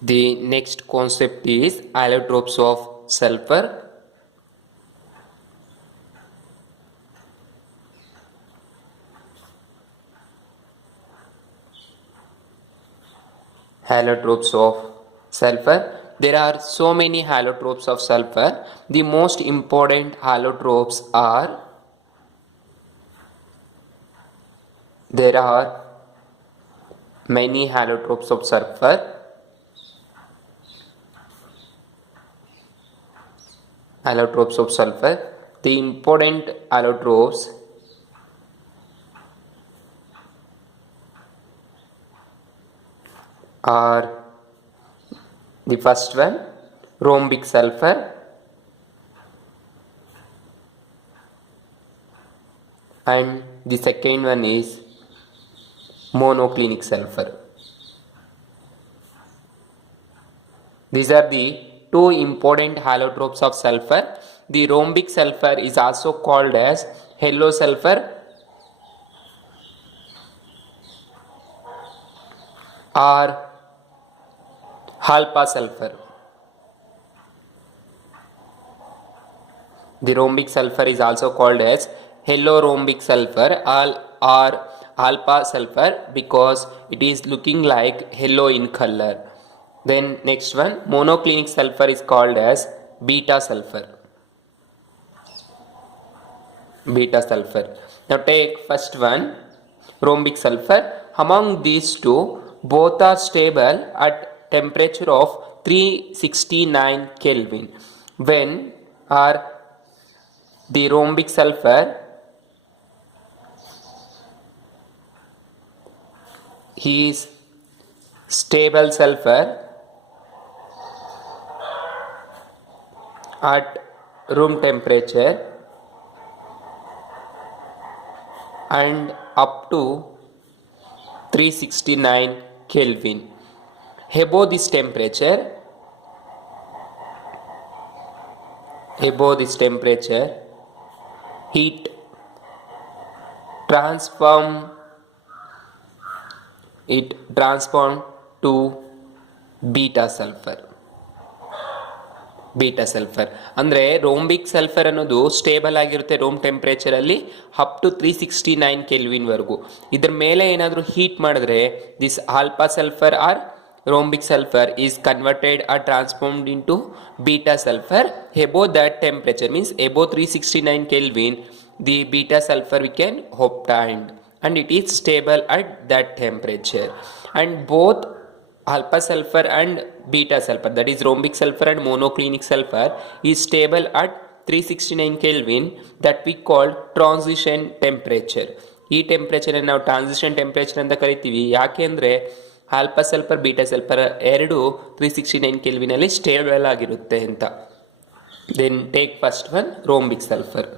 The next concept is allotropes of sulfur. Allotropes of sulfur. There are so many allotropes of sulfur. The most important allotropes are, there are many allotropes of sulfur. Allotropes of sulfur. The important allotropes are, the first one, rhombic sulfur, and the second one is monoclinic sulfur. These are the two important allotropes of sulfur. The rhombic sulfur is also called as yellow sulfur or alpha sulfur. The rhombic sulfur is also called as yellow rhombic sulfur or alpha sulfur because it is looking like yellow in color. Then next one, monoclinic sulfur is called as beta sulfur. Beta sulfur. Now take first one, rhombic sulfur. Among these two, both are stable at temperature of 369 Kelvin. When are the rhombic sulfur is stable sulfur at room temperature and up to 369 Kelvin. Above this temperature, heat transform to beta sulfur. Beta sulfur ಅಂದರೆ rhombic sulphur ಅನ್ನೋದು stable ಆಗಿರುತ್ತೆ room ಟೆಂಪ್ರೇಚರಲ್ಲಿ up to 369 ಕೆಲ್ವಿನ್ವರೆಗೂ. ಇದ್ರ ಮೇಲೆ ಏನಾದರೂ heat ಮಾಡಿದ್ರೆ this alpha sulfur or rhombic sulfur is converted or transformed into beta sulfur. Above that temperature means above 369 Kelvin, the beta sulfur we can obtain and it is stable at that temperature. And both alpha sulfur and beta sulfur, that is rhombic sulfur and monoclinic sulfur, is stable at 369 Kelvin, that we call transition temperature. ಈ temperature ನಾವು transition temperature ಅಂತ ಕರಿತೀವಿ. ಯಾಕೆ ಅಂದರೆ alpha sulphur beta sulphur ಎರಡು 369 ಕೆಲ್ವಿನಲ್ಲಿ stable ಆಗಿರುತ್ತೆ ಅಂತ. Then take first one, rhombic sulphur.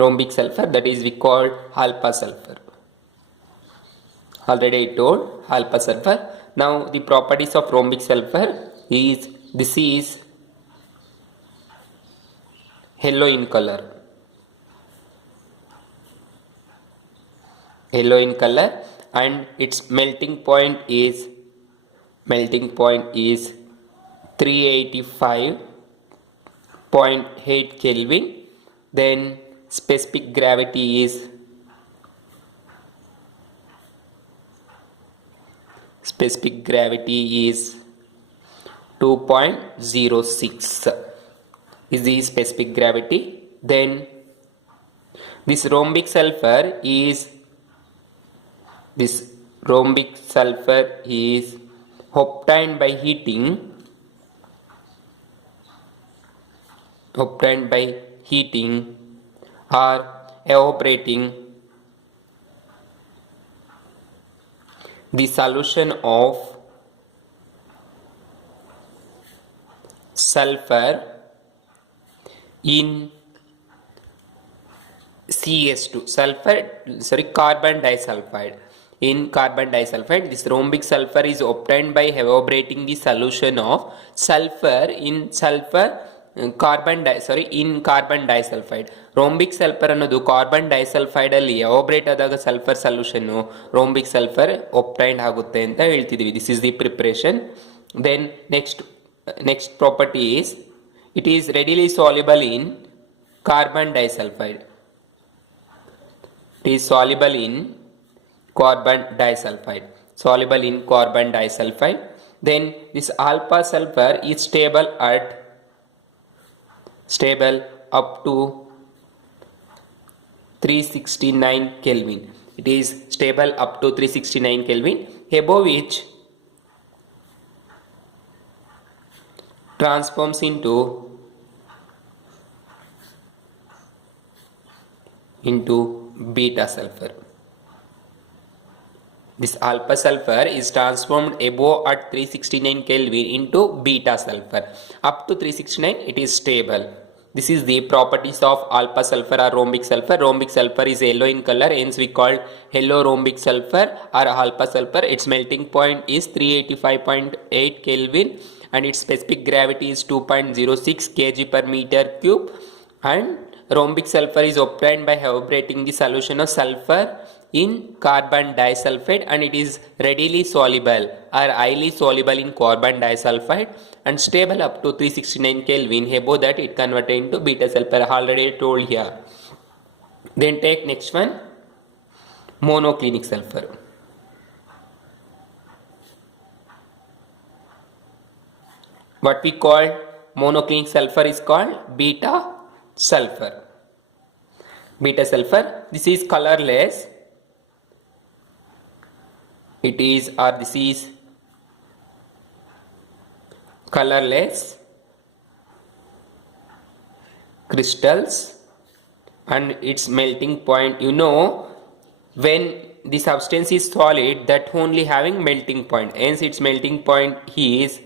Rhombic sulfur, that is we call alpha sulfur. Already I told alpha sulfur. Now the properties of rhombic sulfur is, this is yellow in color. Yellow in color and its melting point is 385.8 Kelvin. Then specific gravity is 2.06 is the specific gravity. Then this rhombic sulfur is obtained by heating or evaporating the solution of sulfur in CS2, carbon disulfide. In carbon disulfide, this rhombic sulfur is obtained by evaporating the solution of sulfur in sulfur in carbon disulphide. Rhombic sulphur ಅನ್ನೋದು carbon disulphide ಅಲ್ಲಿ evaporate ಆದಾಗ sulphur solution rhombic sulphur obtained ಆಗುತ್ತೆ ಅಂತ ಹೇಳ್ತಿದೀವಿ. This is the preparation. Then next property is it is readily soluble in carbon disulfide. It is soluble in carbon disulfide. Soluble in carbon disulfide. Then this alpha sulfur is stable up to 369 Kelvin. It is stable up to 369 Kelvin, above which transforms into beta sulfur. This alpha sulfur is transformed above at 369 Kelvin into beta sulfur. Up to 369 it is stable. This is the properties of alpha sulfur or rhombic sulfur. Rhombic sulfur is yellow in color, hence we call yellow rhombic sulfur or alpha sulfur. Its melting point is 385.8 Kelvin and its specific gravity is 2.06 kg per meter cube, and rhombic sulfur is obtained by evaporating the solution of sulfur in carbon disulfide, and it is readily soluble or highly soluble in carbon disulfide and stable up to 369 Kelvin. Above that it converted into beta sulfur, already told here. Then take next one, monoclinic sulfur. What we call monoclinic sulfur is called beta sulfur. Beta sulfur, this is colorless. This is colorless crystals, and its melting point, when the substance is solid, that only having melting point, hence its melting point is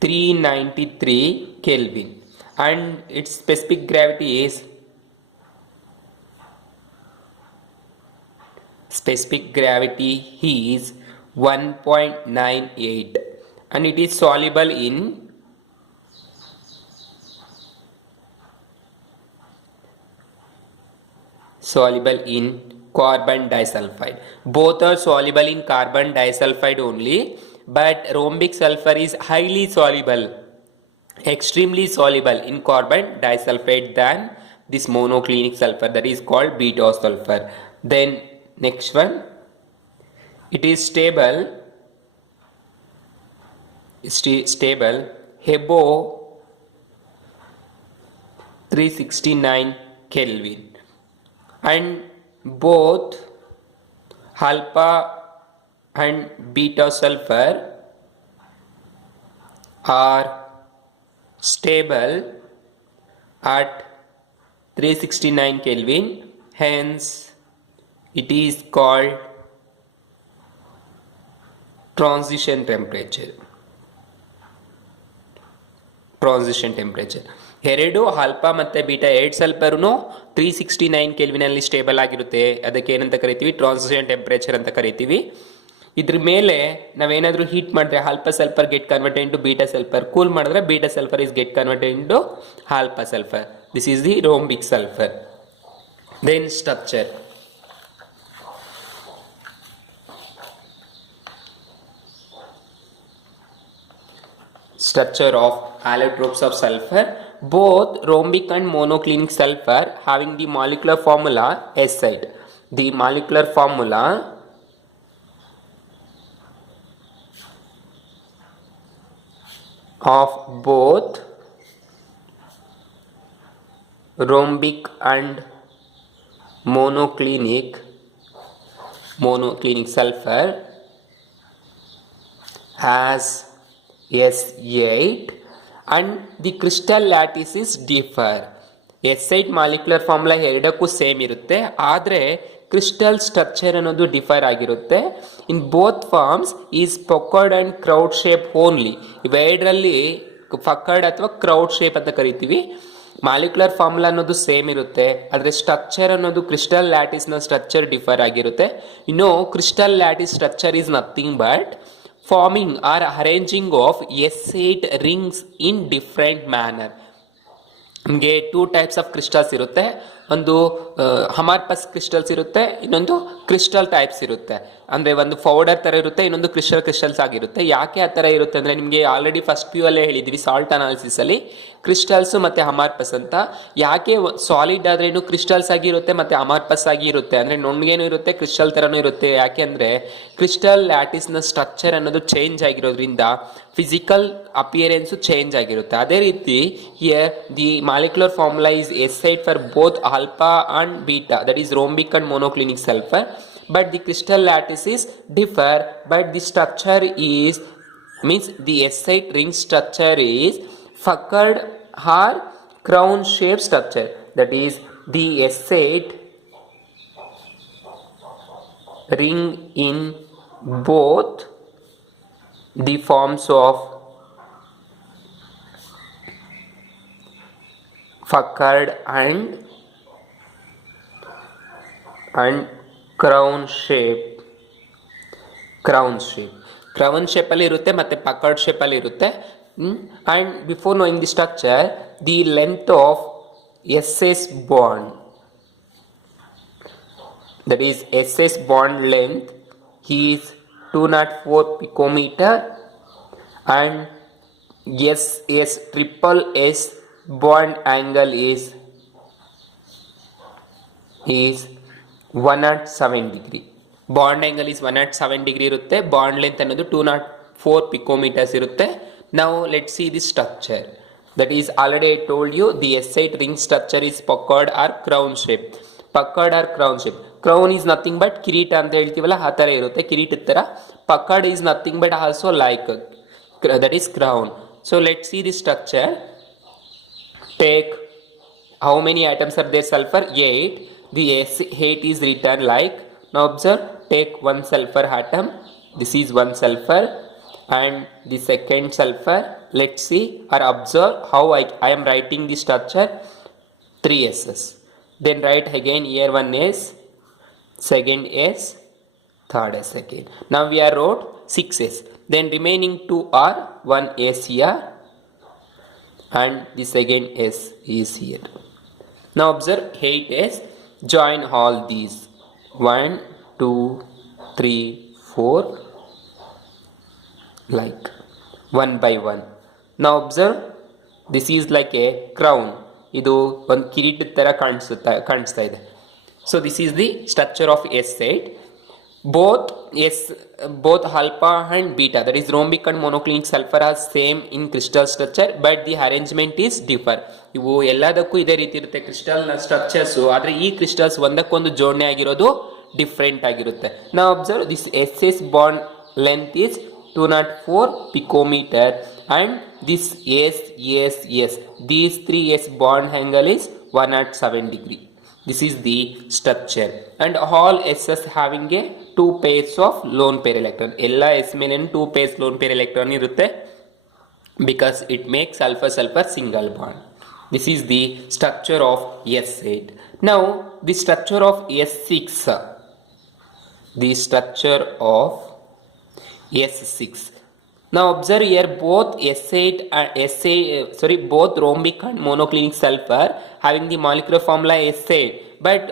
393 Kelvin, and its specific gravity is 1.98, and it is soluble in carbon disulfide. Both are soluble in carbon disulfide only, but rhombic sulfur is highly soluble, extremely soluble in carbon disulfide than this monoclinic sulfur, that is called beta sulfur. Then next one, it is stable above 369 Kelvin, and both alpha and beta sulfur are stable at 369 Kelvin, hence it is called transition temperature. ಎರಡು alpha ಮತ್ತು beta 2 ಸಲ್ಫರ್ನು 369 ಕೆಲ್ವಿನಲ್ಲಿ stable ಆಗಿರುತ್ತೆ. ಅದಕ್ಕೆ ಏನಂತ ಕರಿತೀವಿ? Transition temperature ಅಂತ ಕರಿತೀವಿ. ಇದ್ರ ಮೇಲೆ ನಾವೇನಾದರೂ ಹೀಟ್ ಮಾಡಿದ್ರೆ alpha sulphur get converted into beta sulphur, cool ಮಾಡಿದ್ರೆ beta sulphur is get converted into alpha sulphur. This is the rhombic sulphur. Then structure. Structure of allotropes of sulfur. Both rhombic and monoclinic sulfur having the molecular formula S-side. The molecular formula of both rhombic and monoclinic sulfur has S8 and the crystal lattices differ. S8 molecular formula ಎರಡಕ್ಕೂ same ಇರುತ್ತೆ, ಆದರೆ crystal structure ಅನ್ನೋದು differ ಆಗಿರುತ್ತೆ. In both forms is puckered and crown shape only. ಇವೆರಡರಲ್ಲಿ puckered ಅಥವಾ crown shape ಅಂತ ಕರಿತೀವಿ. Molecular formula ಅನ್ನೋದು ಸೇಮ್ ಇರುತ್ತೆ, ಆದರೆ ಸ್ಟ್ರಕ್ಚರ್ ಅನ್ನೋದು ಕ್ರಿಸ್ಟಲ್ ಲ್ಯಾಟಿಸ್ನ ಸ್ಟ್ರಕ್ಚರ್ ಡಿಫರ್ ಆಗಿರುತ್ತೆ. Crystal lattice structure is nothing but forming or arranging of S8 rings in different manner. ನಿಮಗೆ 2 ಟೈಪ್ಸ್ ಆಫ್ ಕ್ರಿಸ್ಟಲ್ಸ್ ಇರುತ್ತೆ. ಒಂದು ಹಮಾರ್ಪಸ್ ಕ್ರಿಸ್ಟಲ್ಸ್ ಇರುತ್ತೆ, ಇನ್ನೊಂದು ಕ್ರಿಸ್ಟಲ್ ಟೈಪ್ಸ್ ಇರುತ್ತೆ. ಅಂದರೆ ಒಂದು ಪೌಡರ್ ಥರ ಇರುತ್ತೆ, ಇನ್ನೊಂದು ಕ್ರಿಸ್ಟಲ್ಸ್ ಆಗಿರುತ್ತೆ. ಯಾಕೆ ಆ ಥರ ಇರುತ್ತೆ ಅಂದರೆ ನಿಮಗೆ ಆಲ್ರೆಡಿ ಫಸ್ಟ್ ಪಿ ಯು ಅಲ್ಲೇ ಹೇಳಿದ್ವಿ ಸಾಲ್ಟ್ ಅನಾಲಿಸಿಸಲ್ಲಿ ಕ್ರಿಸ್ಟಲ್ಸು ಮತ್ತು ಹಮಾರ್ಪಸ್ ಅಂತ. ಯಾಕೆ ಸಾಲಿಡ್ ಆದ್ರೇನು ಕ್ರಿಸ್ಟಲ್ಸ್ ಆಗಿರುತ್ತೆ ಮತ್ತು ಹಮಾರ್ಪಸ್ ಆಗಿ ಇರುತ್ತೆ ಅಂದರೆ ನುಣ್ಣಗೇನು ಇರುತ್ತೆ, ಕ್ರಿಸ್ಟಲ್ ಥರನೂ ಇರುತ್ತೆ. ಯಾಕೆ ಅಂದರೆ ಕ್ರಿಸ್ಟಲ್ ಲ್ಯಾಟಿಸ್ನ ಸ್ಟ್ರಕ್ಚರ್ ಅನ್ನೋದು ಚೇಂಜ್ ಆಗಿರೋದ್ರಿಂದ ಫಿಸಿಕಲ್ ಅಪಿಯರೆನ್ಸು ಚೇಂಜ್ ಆಗಿರುತ್ತೆ. ಅದೇ ರೀತಿ here the molecular formula is S8 for both alpha and beta, that is rhombic and monoclinic sulphur. But the crystal lattice is differ, but the structure is means the S8 ring structure is puckered or crown shaped structure. That is the S8 ring in both the forms of puckered and crown ಶೇಪಲ್ಲಿ ಇರುತ್ತೆ ಮತ್ತು puckered ಶೇಪಲ್ಲಿ ಇರುತ್ತೆ. And before knowing the structure, the length of SS bond, that is SS bond length is 204 picometer and SS bond angle is 107 degree. Bond angle is 107 degree ಇರುತ್ತೆ. Bond length ಅನ್ನೋದು 204 picometres ಇರುತ್ತೆ. ನಾವು let see the structure. That is already I told you the S8 ring structure is puckered or crown shape. Crown is nothing but ಕಿರೀಟ ಅಂತ ಹೇಳ್ತೀವಲ್ಲ ಆ ಥರ ಇರುತ್ತೆ, ಕಿರೀಟದ ಥರ. Puckered is nothing but also like that is crown. So let see the structure. Take how many atoms are there? Sulfur 8. The S8 is written like, now observe, take one sulfur atom, this is one sulfur, and the second sulfur. Let's see or observe how I am writing the structure. 3 S's. Then write again here 1 S, second S, third S again. Now we are wrote 6 S. Then remaining 2 are 1 S here and the second S is here. Now observe 8 S. Join all these 1, 2, 3, 4 like 1 by 1. Now observe, this is like a crown. ಇದು ಒಂದು ಕಿರೀಟದ ಥರ ಕಾಣಿಸ್ತಾ ಇದೆ. So this is the structure of S8. both alpha and beta, that is rhombic and monoclinic sulfur, are same in crystal structure, but the arrangement is differ. ಇವು ಎಲ್ಲದಕ್ಕೂ ಇದೇ ರೀತಿ ಇರುತ್ತೆ ಕ್ರಿಸ್ಟಲ್ನ ಸ್ಟ್ರಕ್ಚರ್ಸು, ಆದರೆ ಈ ಕ್ರಿಸ್ಟಲ್ಸ್ ಒಂದಕ್ಕೊಂದು ಜೋಡಣೆ ಆಗಿರೋದು ಡಿಫ್ರೆಂಟ್ ಆಗಿರುತ್ತೆ. ನಾವು observe this SS bond length is 204 picometer and this S these 3 S bond angle is 107 degree. This is the structure and all SS having a 2 pairs of lone pair electron. Ella S ಮೇಲೆ 2 pairs lone pair electron ಇರುತ್ತೆ because it makes sulfur single bond. This is the structure of S8. Now the structure of S6. The structure of S6. Now observe here both S8 and both rhombic and monoclinic sulfur having the molecular formula S8, but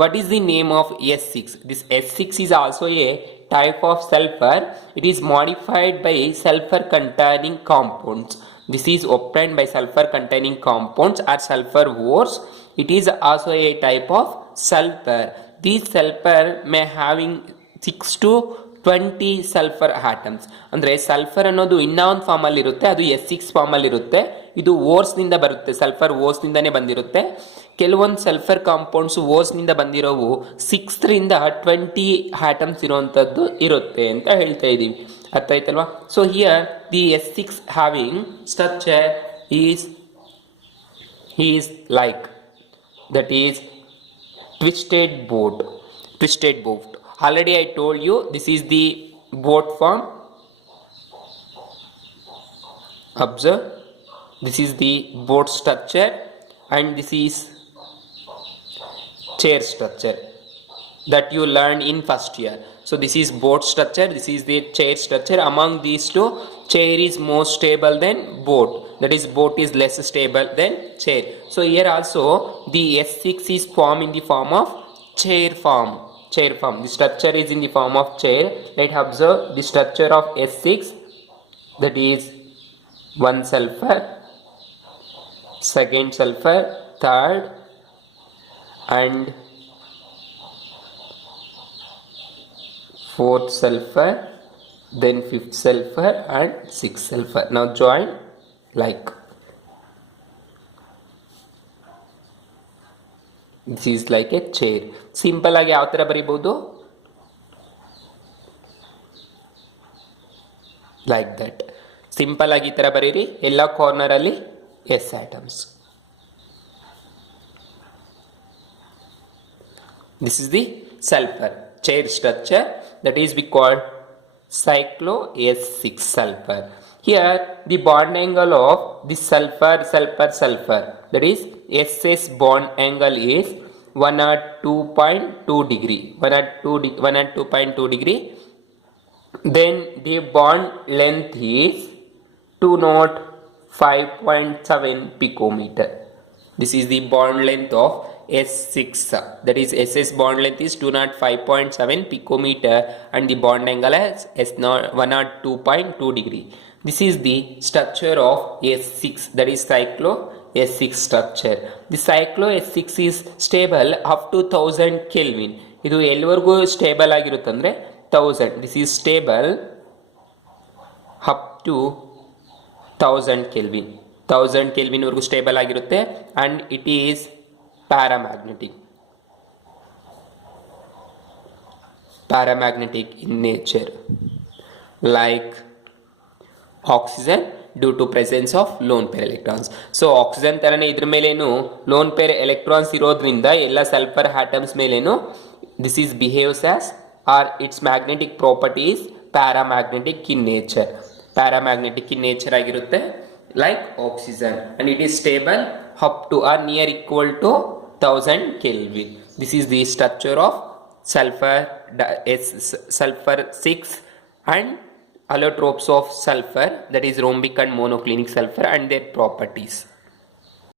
what is the name of S6? This S6 is also a type of sulfur. It is modified by sulfur containing compounds. This is obtained by sulfur containing compounds or sulfur ores. It is also a type of sulfur. These sulfur may having 6 to 20 sulphur atoms. ಅಂದರೆ sulphur ಅನ್ನೋದು ಇನ್ನೂ ಒಂದು ಫಾರ್ಮಲ್ಲಿ ಇರುತ್ತೆ, ಅದು S6 ಫಾರ್ಮಲ್ಲಿ ಇರುತ್ತೆ. ಇದು ಓರ್ಸ್ನಿಂದ ಬರುತ್ತೆ, ಸಲ್ಫರ್ ಓರ್ಸ್ನಿಂದನೇ ಬಂದಿರುತ್ತೆ. ಕೆಲವೊಂದು ಸಲ್ಫರ್ ಕಾಂಪೌಂಡ್ಸು ಓರ್ಸ್ನಿಂದ ಬಂದಿರೋವು 6ರಿಂದ 20 ಆಟಮ್ಸ್ ಇರೋವಂಥದ್ದು ಇರುತ್ತೆ ಅಂತ ಹೇಳ್ತಾ ಇದ್ದೀವಿ. ಅರ್ಥ ಆಯ್ತಲ್ವಾ? So here the S6 having structure is like that is twisted boat. Already I told you this is the boat form. Observe, this is the boat structure and this is chair structure that you learned in first year. So this is boat structure, this is the chair structure. Among these two, chair is more stable than boat. That is, boat is less stable than chair. So here also the S6 is formed in the form of chair form. Chair form. The structure is in the form of chair. Let's observe the structure of S6. That is one sulfur, second sulfur, third, and fourth sulfur, then fifth sulfur and sixth sulfur. Now join like this is like a chair. Simple ಆಗಿ ಯಾವ ತರ ಬರೀಬಹುದು, like that. Simple ಆಗಿ ಈ ತರ ಬರೀರಿ. ಎಲ್ಲ corner ಅಲ್ಲಿ S atoms. This is the sulfur chair structure, that is we call cyclo S6 sulfur. Here the bond angle of the sulfur, that is SS bond angle is 102.2 degree. 102.2 degree. Then the bond length is 205.7 picometer. This is the bond length of S6. That is SS bond length is 205.7 picometer and the bond angle is 102.2 degree. This is the structure of S6, that is cyclo S6 structure. The cyclo S6 is stable up to 1000 Kelvin. ಇದು ಎಲ್ಲಿವರೆಗೂ stable ಆಗಿರುತ್ತೆ ಅಂದರೆ 1000. This is stable up to 1000 Kelvin. 1000 Kelvin ವರೆಗೂ stable ಆಗಿರುತ್ತೆ and it is paramagnetic in nature, like oxygen due to presence of lone pair electrons. So oxygen ತರನೇ ಇದ್ರ ಮೇಲೇನು lone pair electrons ಇರೋದ್ರಿಂದ ಎಲ್ಲ sulphur atoms ಮೇಲೇನು this is behaves as, or its magnetic property is paramagnetic in nature. Paramagnetic in nature ಆಗಿರುತ್ತೆ like oxygen, and it is stable up to or near equal to 1000 Kelvin. This is the structure of sulfur 6 and allotropes of sulfur, that is rhombic and monoclinic sulfur, and their properties.